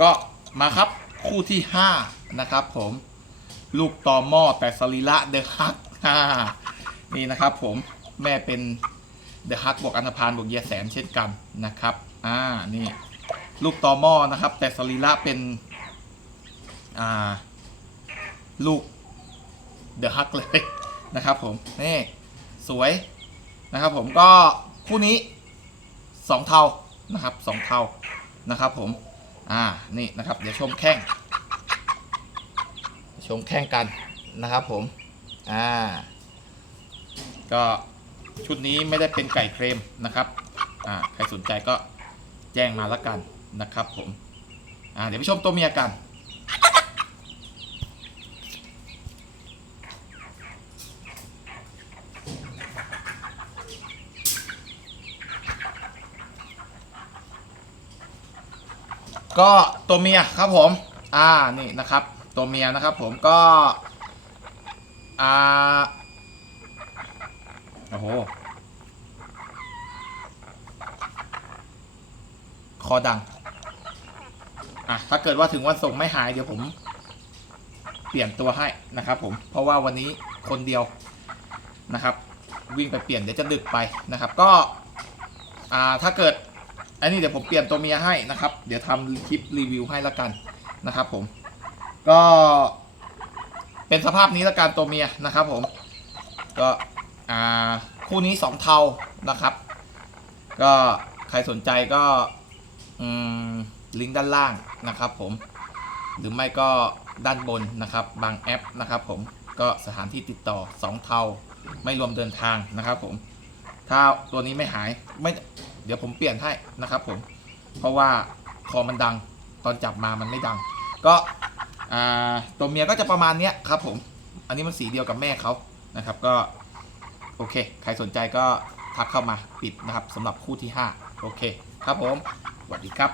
ก็มาครับคู่ที่ 5 นะครับผม ลูกตอหม้อแต่สรีระเดอะฮักนี่นะครับผมแม่เป็นเดอะฮักบวกอันธพาลบวกเยแสนเช่นกันนะครับอ่านี่ลูกตอหม้อนะครับ แต่สรีระเป็นอ่าลูกเดอะฮักเลยนะครับผมนี่สวยนะครับผมก็คู่นี้สองเท่านะครับสองเท่านะครับผม อ่า นี่นะครับ เดี๋ยวชมแข้ง ชมแข้งกันนะครับผม อ่า ก็ชุดนี้ไม่ได้เป็นไก่เครมนะครับ อ่า ใครสนใจก็แจ้งมาละกันนะครับผม อ่า เดี๋ยวไปชมตัวเมียกัน ก็ตัวเมียครับผม อ่านี่นะครับ ตัวเมียนะครับผมก็ อ่าโอ้โหคอดัง อะ ถ้าเกิดว่าถึงวันส่งไม่หายเดี๋ยวผม เปลี่ยนตัวให้นะครับผม เพราะว่าวันนี้คนเดียวนะครับ วิ่งไปเปลี่ยนเดี๋ยวจะดึกไปนะครับ ก็ อ่า ถ้าเกิด อันนี้เดี๋ยวผมเปลี่ยนตัวเมียให้นะครับ เดี๋ยวทำคลิปรีวิวให้ละกันนะครับผม ก็เป็นสภาพนี้ละกันตัวเมียนะครับผม ก็อ่าคู่นี้สองเทานะครับ ก็ใครสนใจก็อืมลิงก์ด้านล่างนะครับผม หรือไม่ก็ด้านบนนะครับ บางแอปนะครับผม ก็สถานที่ติดต่อสองเทาไม่รวมเดินทางนะครับผม ถ้าตัวนี้ไม่หายไม่ เดี๋ยวผมเปลี่ยนให้นะครับผม เพราะว่าคอมันดังตอนจับมามันไม่ดัง ก็ตัวเมียก็จะประมาณเนี้ยครับผม อันนี้มันสีเดียวกับแม่เขานะครับ ก็โอเค ใครสนใจก็ทักเข้ามาปิดนะครับสำหรับคู่ที่ 5 โอเค ครับผมสวัสดีครับ